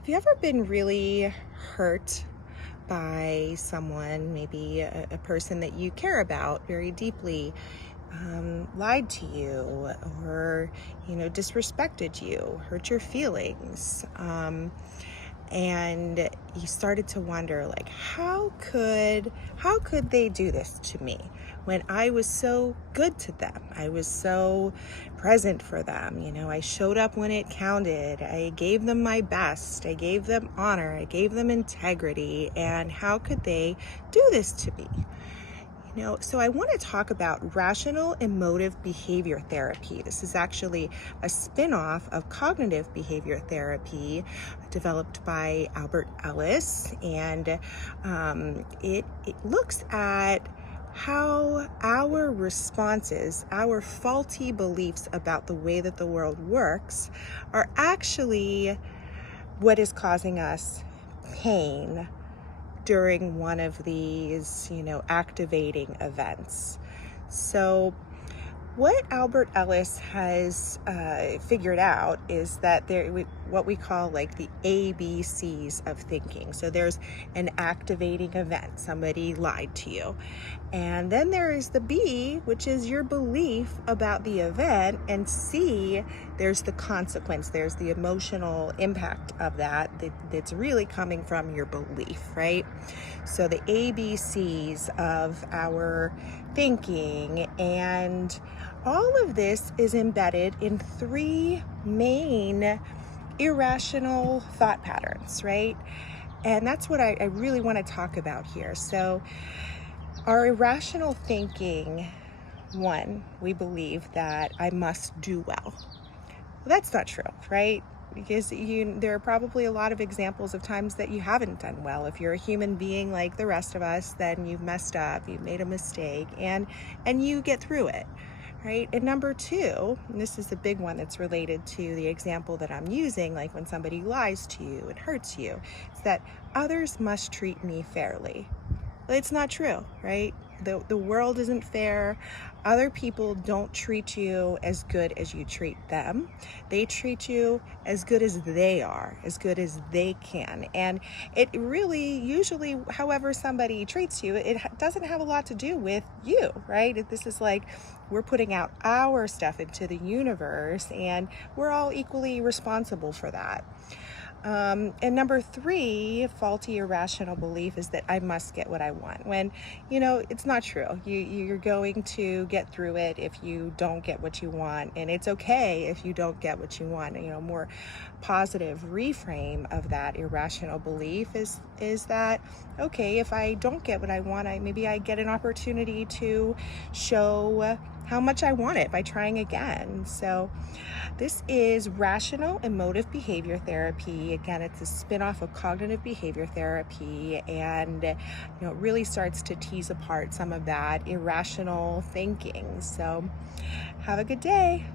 Have you ever been really hurt by someone, maybe a person that you care about very deeply, lied to you or, disrespected you, hurt your feelings? And you started to wonder, like, how could they do this to me when I was so good to them? I was so present for them. I showed up when it counted. I gave them my best. I gave them honor. I gave them integrity. And how could they do this to me? So I want to talk about rational emotive behavior therapy. This is actually a spin-off of cognitive behavior therapy developed by Albert Ellis. And it looks at how our responses, our faulty beliefs about the way that the world works, are actually what is causing us pain during one of these, activating events. So what Albert Ellis has figured out is that what we call like the ABCs of thinking. So there's an activating event, somebody lied to you. And then there is the B, which is your belief about the event, and C, there's the consequence, there's the emotional impact of that's really coming from your belief, right? So the ABCs of our thinking, and all of this is embedded in three main irrational thought patterns, right? And that's what I really want to talk about here. So our irrational thinking, one, we believe that I must do well. Well, that's not true, right? Because there are probably a lot of examples of times that you haven't done well. If you're a human being like the rest of us, then you've messed up, you've made a mistake, and you get through it, right? And number two, and this is a big one that's related to the example that I'm using, like when somebody lies to you and hurts you, is that others must treat me fairly. It's not true, right? The world isn't fair. Other people don't treat you as good as you treat them. They treat you as good as they are, as good as they can. And it really, usually, however somebody treats you, it doesn't have a lot to do with you, right? This is like we're putting out our stuff into the universe, and we're all equally responsible for that. And number three, faulty irrational belief is that I must get what I want, when, it's not true. You're going to get through it if you don't get what you want, and it's okay if you don't get what you want. More positive reframe of that irrational belief is that, okay, if I don't get what I want, maybe I get an opportunity to show how much I want it by trying again. So this is Rational Emotive Behavior Therapy. Again, it's a spin-off of cognitive behavior therapy, and it really starts to tease apart some of that irrational thinking. So have a good day.